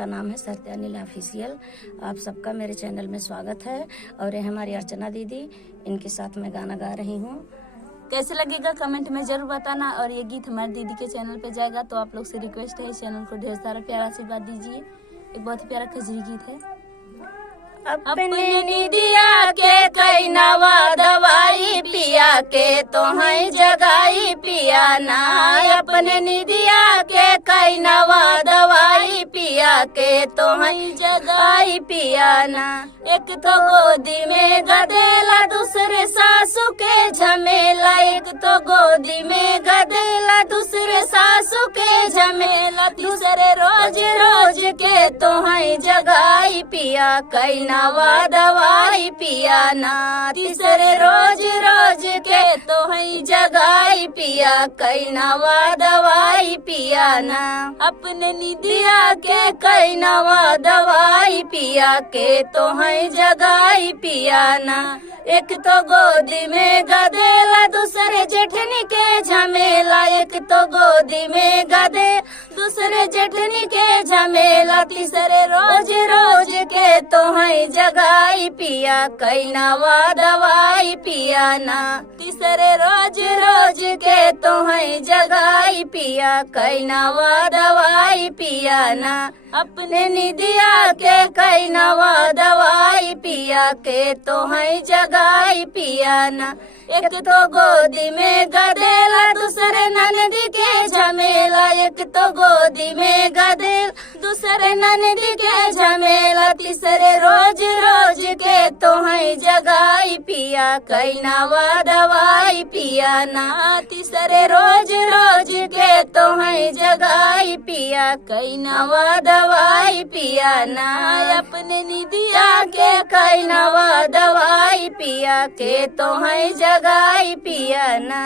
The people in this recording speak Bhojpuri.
जिनका नाम है सत्यानील ऑफिशियल। आप सबका मेरे चैनल में स्वागत है। और ये हमारी अर्चना दीदी, इनके साथ मैं गाना गा रही हूँ। कैसे लगेगा कमेंट में जरूर बताना। और ये गीत हमारी दीदी के चैनल पे जाएगा, तो आप लोग से रिक्वेस्ट है चैनल को ढेर सारा प्यारा आशीर्वाद दीजिए। एक बहुत ही प्यारा खजरी गीत है। अपने निदिया के कई नवा दवाई पिया के तो है जगाई पिया ना। अपने निदिया के कई नवा दवाई पिया के तो है जगाई पिया ना। एक तो गोदी में गदेला, दूसरे सासू के झमेला। एक तो गोदी में गदेला, दूसरे सासू के झमेला। तीसरे रोज रोज के तो है जगाई पिया कई नवा दवाई पिया ना। तीसरे रोज रोज के तो है जगाई पिया कई नवा दवाई पिया ना। अपने निदिया के कई नवा दवाई पिया के तो है जगाई पिया ना। एक तो गोदी में गदेला, दूसरे जेठनी के झमेला। एक तो गोदी में गदे, दूसरे जेठनी के झमेला। तीसरे रोज रोज के तो है जगाई पिया कई नवा दवाई पिया ना। तीसरे रोज रोज के तो है जगाई पिया कई नवा दवाई पिया ना। अपने निदिया के कई नवा दवाई पिया के तो है जगाई पिया ना। एक तो गोदी में गदेला, दूसरे ननदी के झमेला। एक तो गोदी में गदेल, दूसरे ननदी के झमेला। तीसरे रोज रोज के तो है जगाई पिया कई नवा दवाई पिया ना। तीसरे रोज रोज के तो है जगाई पिया कई नवा दवाई पिया ना। अपने निदिया के कई नवा दवाई पिया के तो है जगाई पिया ना।